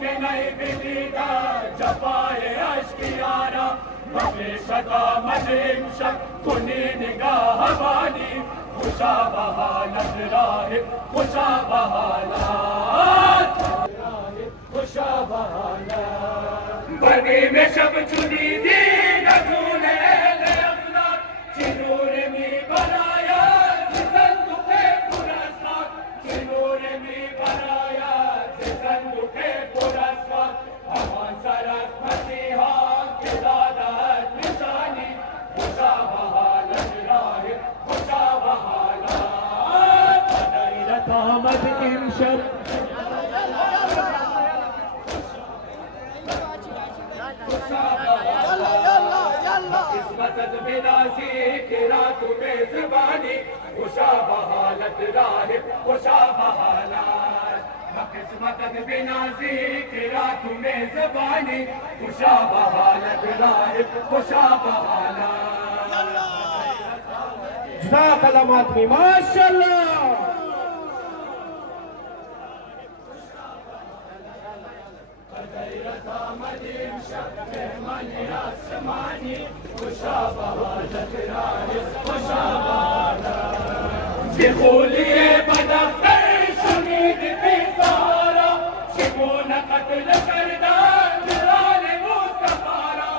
که نیبینیده جفای اشکیارا مقیشت آمد امشب کنی نگاه بانی خوشا به حالت راهب خوشا به حالت خوشا به حالت بنیم شب چونیدی نزول اهل افلاک چی نور می براید صندوق پر از خاک چی نور می براید صندوق پر از خاک همان سر از مسیحا که دادت نشانی خوشا به حالت راهب خوشا به حالت غیرت آمد امشب قسمتت بنازی کرات و میزبانی خوشا به حالت راهب خوشا به حالت قسمتت بنازی کرات و میزبانی خوشا به حالت راهب خوشا به حالت جزاک الله ماتمی ماشاءالله غیرت آمد امشب مهمانی آسمانی خوشا به حالت راهب خوشا به حالت دخولی بداختر شنید بیزارا چگونه قتل کردن بلال مصطفی را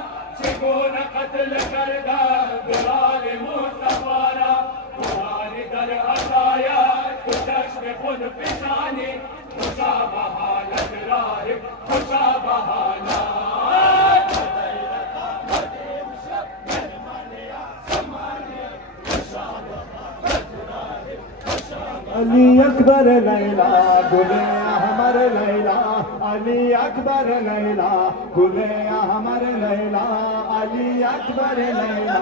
چگونه قتل کردن بلال مصطفی را بلال در عصایت تو چشم خود فشانی خوشا به حالت راهب خوشا به حالت غیرت آمد امشب مهمانی آسمانی خوشا به حالت راهب خوشا به علی اکبر لیلا گل احمر لیلا علی اکبر لیلا گل احمر لیلا علی اکبر لیلا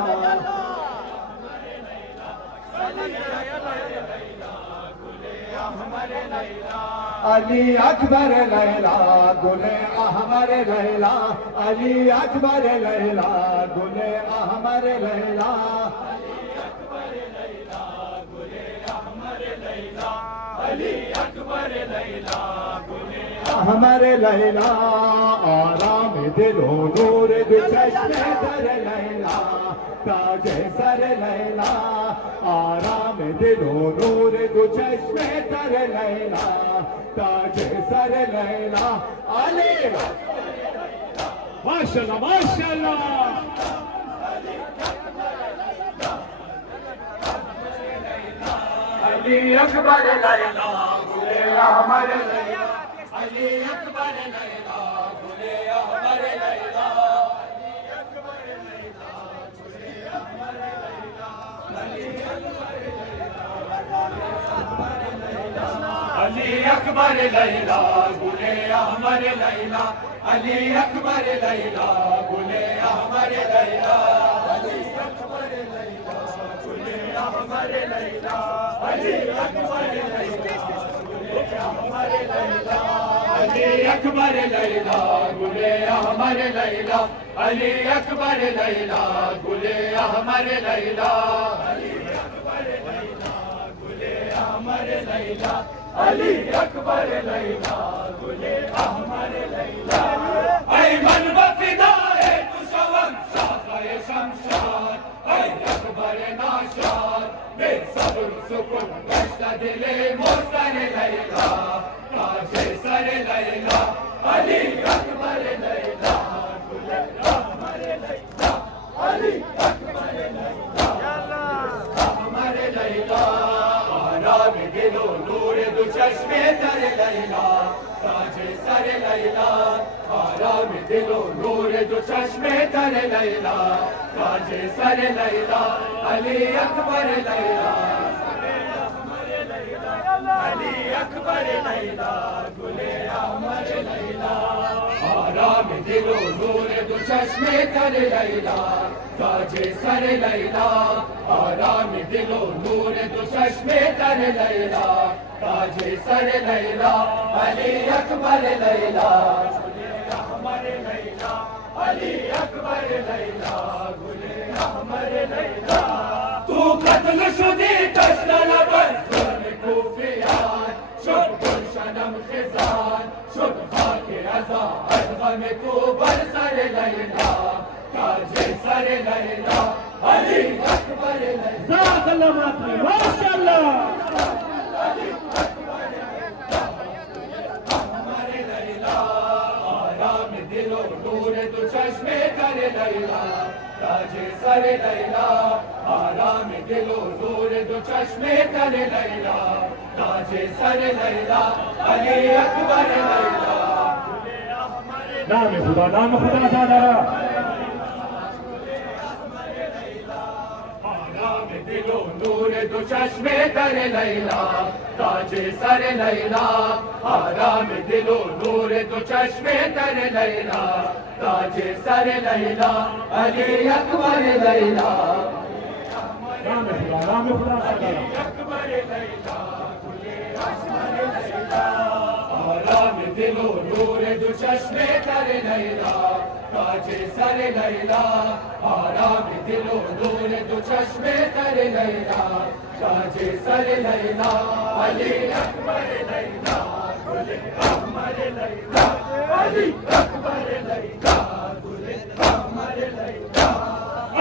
علی اکبر لیلا گل احمر لیلا علی اکبر لیلا گل احمر لیلا علی اکبر لیلا گل احمر لیلا آرام دل و نور دو چشم در لیلا تاج سر لیلا آرام دل و نور دو چشم در لیلا تاج سر لیلا علی ماشاءالله ماشاءالله علی اکبر لیلا گل احمر لیلا علی اکبر لیلا گل احمر لیلا علی اکبر لیلا گل احمر لیلا علی اکبر لیلا گل احمر لیلا علی اکبر لیلا گل احمر لیلا علی اکبر لیلا علی اکبر لیلا گل احمر لیلا علی اکبر لیلا گل احمر لیلا علی اکبر لیلا گل احمر لیلا علی اکبر لیلا گل احمر لیلا ای من وفدای تو شوم شاخه شمشاد ای اکبر ناشاد به صبر سکون گشت دل مستر لیلا تاج سر لیلا علی اکبر لیلا گل احمر لیلا علی اکبر لیلا احمر لیلا آرام دل و نور دو چشم در لیلا تاج سر لیلا آرام دل و نور دو چشم در لیلا تاج سر لیلا علی اکبر لیلا علی اکبر لیلا گل احمر لیلا آرام دل و نور دو چشم تر لیلا تاج سر لیلا آرام دل و نور دو چشم تر لیلا تاج سر لیلا علی اکبر لیلا گل احمر لیلا علی اکبر لیلا گل احمر لیلا تو قتل شدی دشت لبن ظلم کوفیان شد گلشنم خزان شد خاک कसा अज़ग़म तू बर सर लैला ताजे सर लैला अली अकबर लैला माशाअल्लाह आराम दिलो नूर दो चश्मे कर लैला ताजे सर लैला आराम दिलो नूर दो चश्मे कर लैला ताजे सर लैला अली अकबर लैला नाम खुदा ज़ादा आराम दिलो नूर दो चश्मे कर लैला ताजे सर लैला आराम दिलो नूर दो चश्मे कर लैला ताजे सर लैला अली अकबर लैला नाम खुदा ज़ादा अकबर लैला आराम दिलो नूर दो चश्मे कर लैला ताजे सर लैला आराम दिलो नूर दो चश्मे कर लैला ताजे सर लैला अली अकबर लैला गुले अहमर लैला अली अकबर लैला गुले अहमर लैला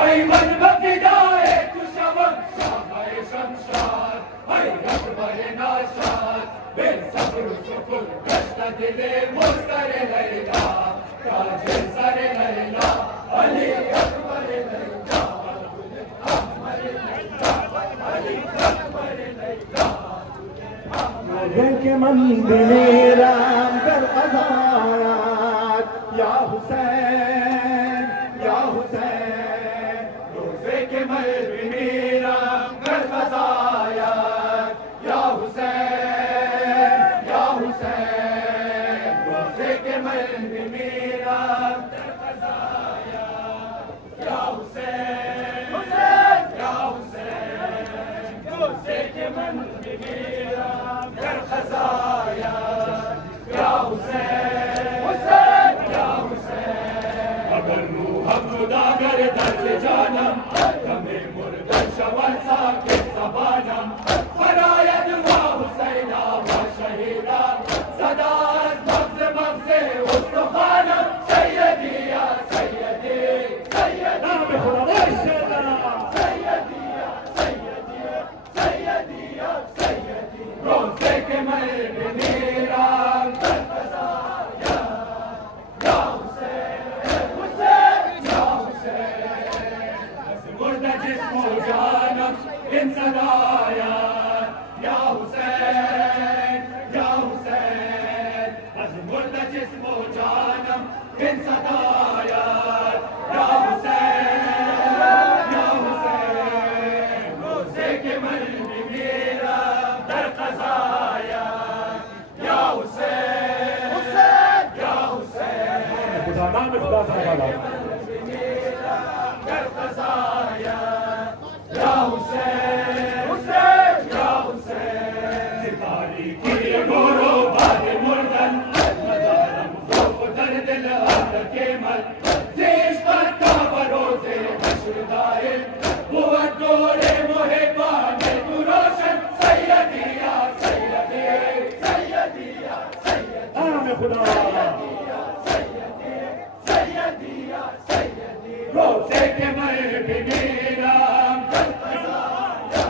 ऐमन बफिदाए कुशवन शाबाए शमशाद ऐ अकबर नाशाद बेसब्र सुकुन कष्ट दिले मुस्तर लैला ताजे सर लैला अली अकबर लैला अली अकबर लैला के मंद मेरा कर अज़ायात या हुसैन रोज़े के मर्द मेरा घर फसाया या हुसैन रोज़े के मर्द मेरा घर फसाया या हुसैन रोज़े के मर्द मेरा घर फसाया या हुसैन अगर रूह खुदा कर दर्द जानम तमे मुर्दा शवन साके सबानम फरायद वा हुसैना वा शहीदा सदा मफ्ज़े उस्तखानम सैयदी या सैयदी नाम खुदा माशाअल्लाह सैयदी या सैयदी रोज़े के मर्द मेरा घर फसाया या मुर्दा जिस्मो जानम इन सदाया या हुसैन अज़ मुर्दा जिस्मो जानम इन सदाया या हुसैन रोज़े के मर्द मेरा दर क़ज़ाया या हुसैन नाम खुदा ज़ादा घर फसाया या हुसैन सितारी की गोरो बाद मुर्दन मदारम खौफ दर दिल आद के मल देश पर का बरोज़े हश्र दायर बुआ तोरे मोहे पाने तू रोशन सैयदी या सैयदी नाम खुदा रोज़े के मर्द मेरा घर फसाया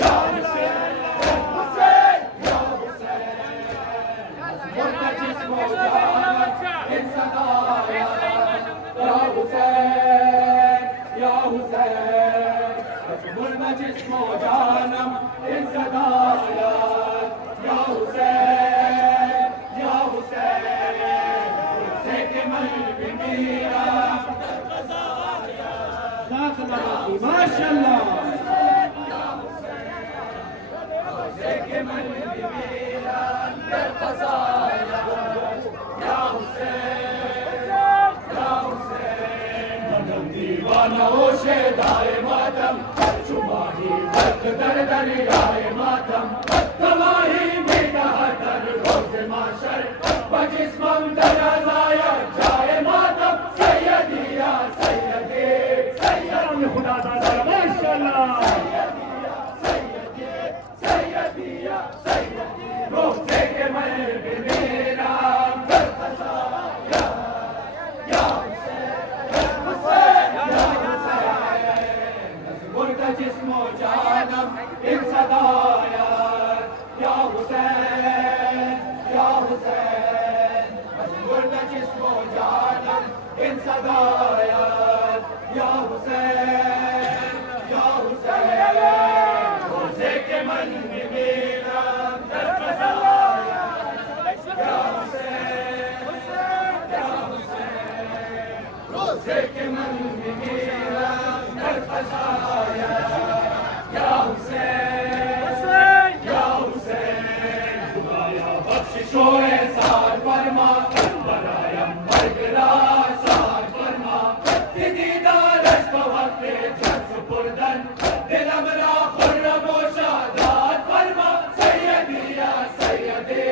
या हुसैन मुर्दा जिस्मो जानम इन सदाया या हुसैन मुर्दा जिस्मो जानम इन सदाया या हुसैन रोज़े के मर्द मेरा माशाअल्लाह रोज़े के मर्द मेरा घर फसाया या हुसैन मदम दीवाना ओ शेदाए मातम चुमाही वक्त दर दरियाए मातम तमाही मेरा दर रोज़ माशर बजिस्मम दराज़ाया जाए मातम सैयदी या सैयदी नाम खुदा ज़ादा माशाअल्लाह रोज़े के मर्द मेरा घर फसाया सदायत या हुसैन या हुसैन रोज़े के मन में मेरा दर फसाया या हुसैन या हुसैन रोज़े के मन में मेरा दर फसाया या हुसैन या हुसैन खुदाया बख्शिशो एहसान फरमा बनाया मरगरा सार फरमा दीदारश बवक्ते जस पुरदन दिल अमरा खुर्रम व शादात फरमा सैयदी या सैयदी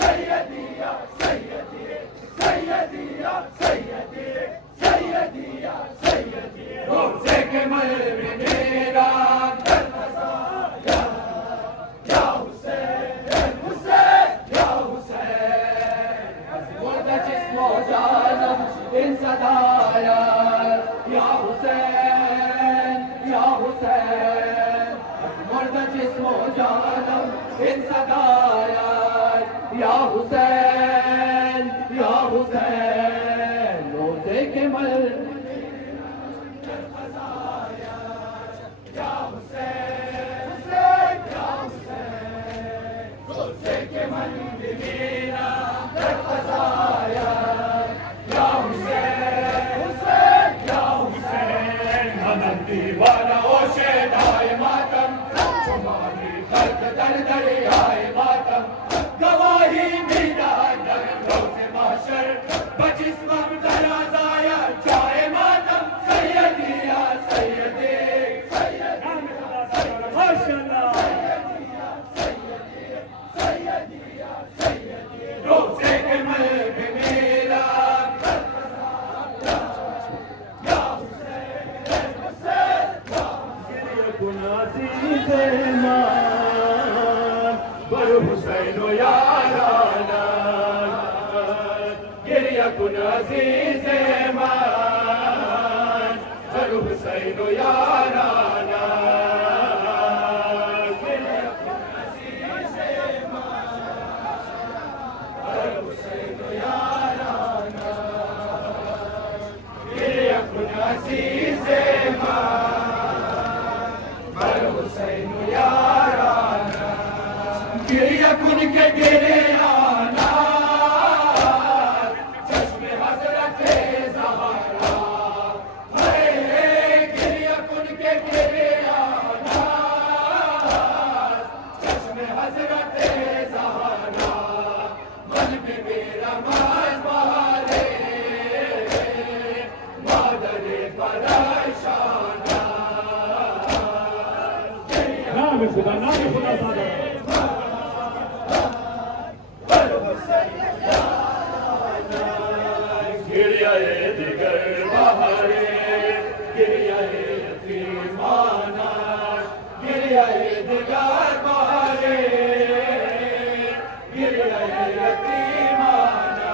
सैयदी या सैयदी सैयदी या सैयदी सैयदी या सैयदी रोज़े के मल में मेरा दर फसाया या हुसैन हुसैन या हुसैन मुर्दा जिस्मो जानम इन सदाया या हुसैन या हुसैन मुर्दा जिस्मो जानम इन सदाया या हुसैन या हुसैन रोज़े के मल या हुसैन हुसैन या हुसैन रोज़े के मन में मेरा दर फसाया या हुसैन हुसैन या हुसैन मदन दीवाना ओ शेदाए मातम तुम्हारी खल्क दर दरियाए मातम गवाही मीरा दर रोज़े माशर बजिस्मम दराज़ाया जाए मातम सैयदी या सैयदी माशाअल्लाह रोज़े के मल में मेरा या हुसैन हुसैन या अज़ीज़ मान बर हुसैन याराना गिरिया कुन अज़ीज़ मान बर हुसैन याराना गिरिया कुन के गिरे आना चश्मे हज़रत ज़हरा हाय गिरिया कुन के गिरे आना चश्मे हज़रत ज़हरा मन में मेरा माज बहारे मादरे परेशाना नाम खुदा सादा गिरियाए दिगर बहारे गिरियाए यतीमाना गिरियाए दिगर बहारे गिरियाए यतीमाना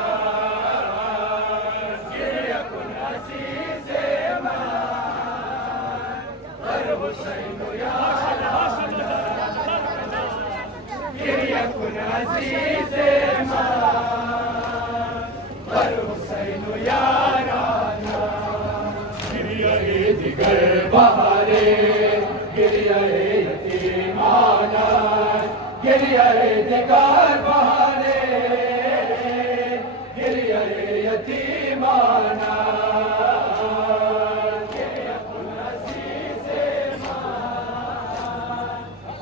गिरिया कुन अज़ीज़ मान बर हुसैन याराना गिरिया कुन अज़ीज़ मान बर हुसैन याराना गिरियाए दिगर बहारे गिरियाए यतीमाना गिरियाए दिगर बहारे गिरियाए यतीमाना गिरिया कुन अज़ीज़ मान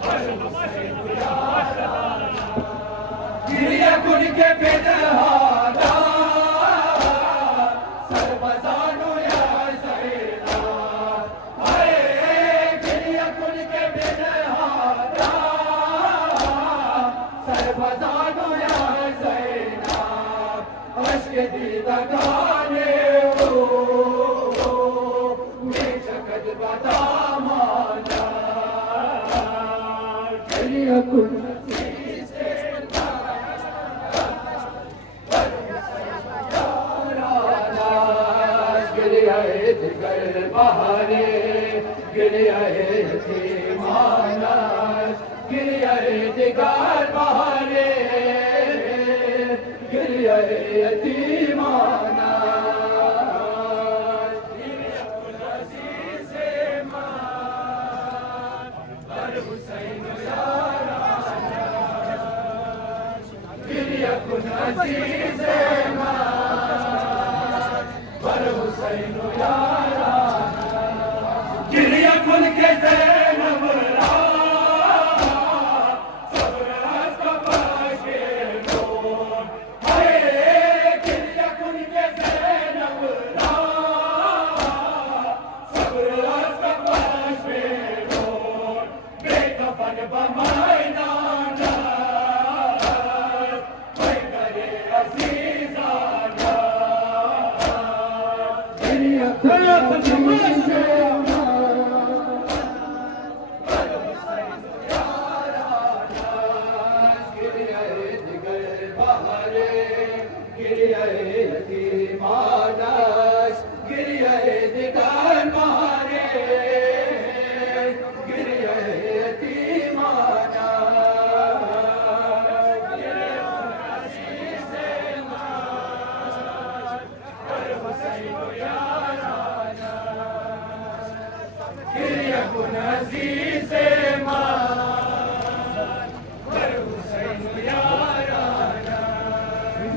बर हुसैन याराना गिरिया कुन के बेदहाना सरबजानो या ज़ैना हाय गिरिया कुन के बेदहाना सरबजानो या ज़ैना अश्क दीदगाने ओ में जगत बदामाना गिरिया कुन गिरियाए दिगर बहारे गिरियाए यतीमाना गिरियाए दिगर बहारे गिरियाए यतीमाना कुन अजीज बर हुसैन यारा गिरिया कुन के ज़ैनब रा सब्र अस्कफा के नूर हाय गिरिया कुन के ज़ैनब रा सब्र अस्कफा के नूर बेकफन बमायना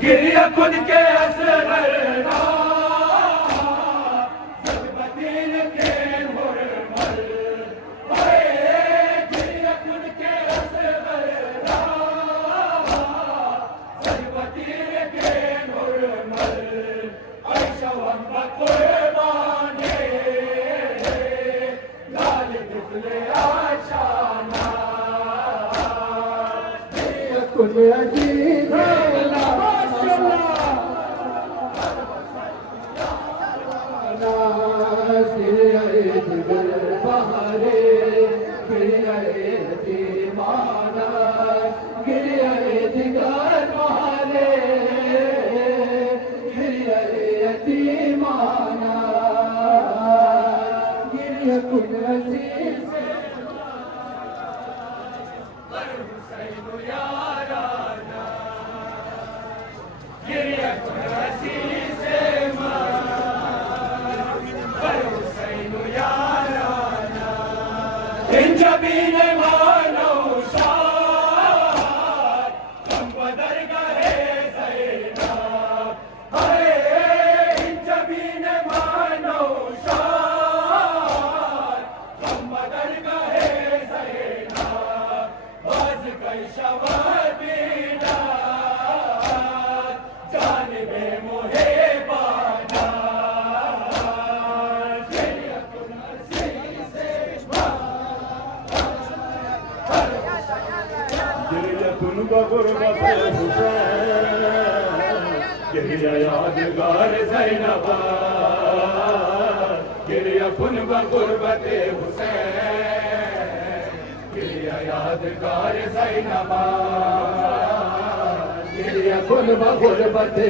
गिरिया खुद के असगर ना सजबतीन के मुरमल हाय गिरिया खुद के असगर ना सजबतीन के मुरमल ऐशा हम कुर्बाने लाल दिफले आशाना गिरिया खुद अजीज गिरिया यादगार ज़ैनबाद गिरिया कुन गुरबते हुसैन गिरिया यादगार ज़ैनबाद गिरिया कुन गुरबते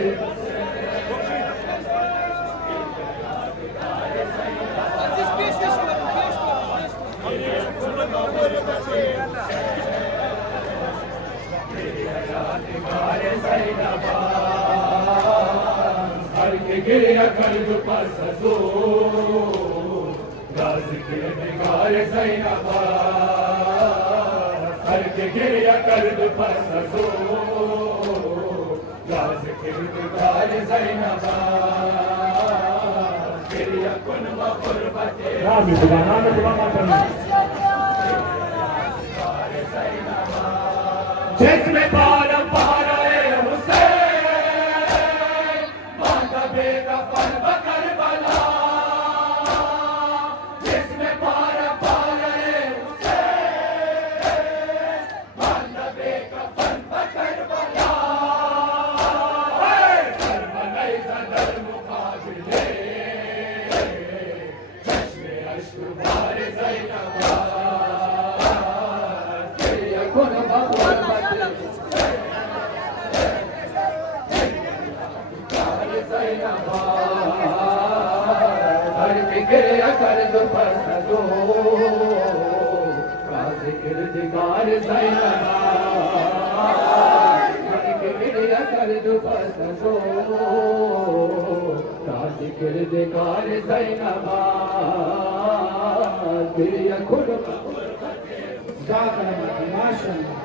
गिरिया कल्ब पर सजो राज के निगार ज़ैनबाद हर के गिरिया कल्ब पर सजो राज के निगार ज़ैनबाद गिरिया कुन गुरबते जिसमें पार पारे हुसैन माता बेटा पर बकर बला जिसमें पार पारे हुसैन माता बेटा पर बकर बला सरमनई सदर मुकाबले चश्मे अश्क बार ज़ैनबाद गिरिया कुन गिरिया कर दो पसंदो जिक्र दिगार ज़ैनबाद गिरिया कर दो पसंदो जिक्र दिगार ज़ैनबाद गिरिया खुद माशाअल्लाह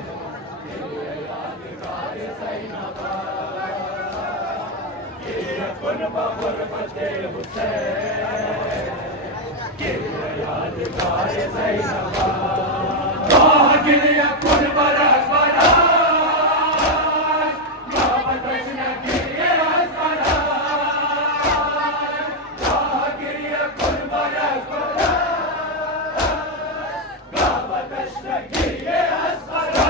कुर्बा गुरबते हुसैन यादगार ज़ैनबा गिरिया कुर्बा रखबरा गावतश नगिए असबरा गिरिया कुर्बा रखबरा गावतश नगिए असबरा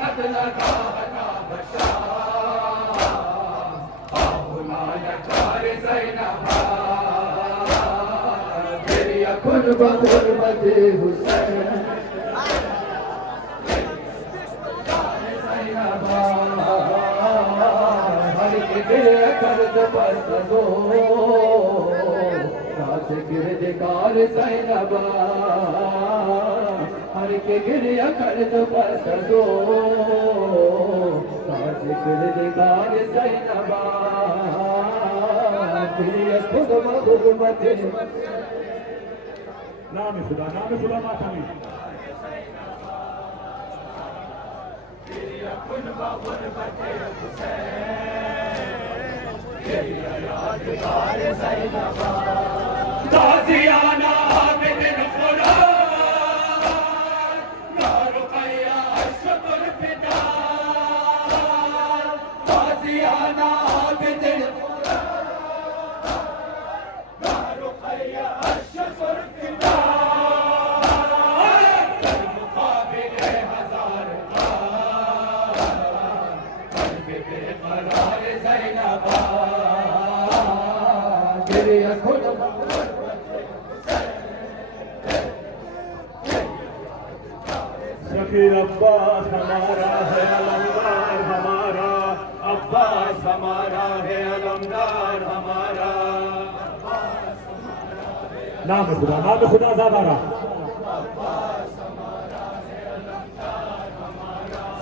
कत्ल गावता बशा कुर्बा गुरबते हुसैन हर के गिर कर्द बस्त दो रात गिरदकार ज़ैनबा हर के गिर कर्द बस्त दो रात गिरदकार ज़ैनबा कुर्बा गुरबते नाम खुदा मातमी कुर्बा गुरबते हुसैन यादगार ज़ैनबा ताज़ियाना बिन खुरान या रुक़ैया अशकुल फिदा ताज़ियाना बिन खुरान या रुक़ैया अशकुल फिदा सखी अब्बास हमारा है अलमदार हमारा अब्बास हमारा है अलमदार हमारा नाम खुदा ज़ादारा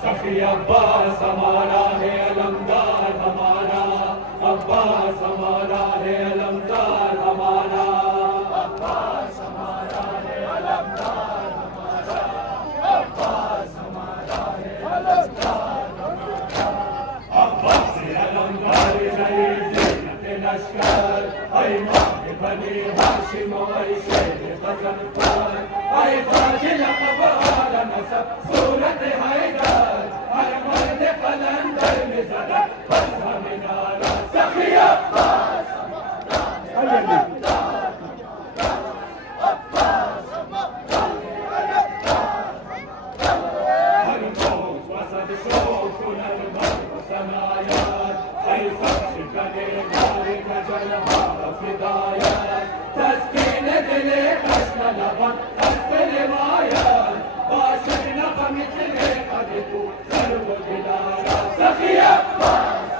सखी अब्बास हमारा है अलमदार हमारा अब्बास हमारा है अलमदार हमारा अब्बास हमारा है अलमदार हमारा अब्बास हमारा है अलमदार हमारा अब्बास अलमदार नहीं ज़ीनत लश्कर ऐ माँ बनी हाशिम ऐ शेर गज़नफ़र ऐ फाज़िल क़बाल नसब सूरत हैदर हर मर्द कलंदर में ज़रा बस हमीदारा सखी अब्बास हर मौज वसद शोक कुनर बर्क सनायात ऐ फख्श कदे नारे कजल हार फिदायत तस्कीन दिले कश्न लबन तस्त रिवायत बाशक नफ़ मिसले कद तू सर्व दिलारा सखी अब्बास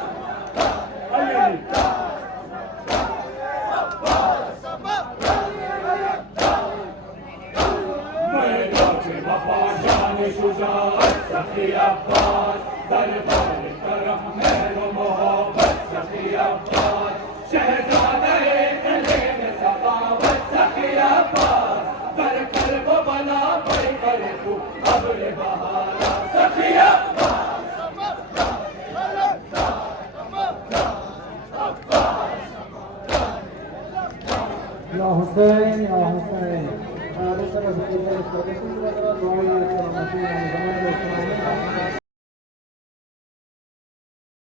शुजाअत सखी अब्बास दरबार करम मेहर मोहब्बत सखी अब्बास शहज़ादे कले में सखावत सखी अब्बास कर कर वो बला पर कर तू अब्र बहारा सखी अब्बास या हुसैन या हुसैन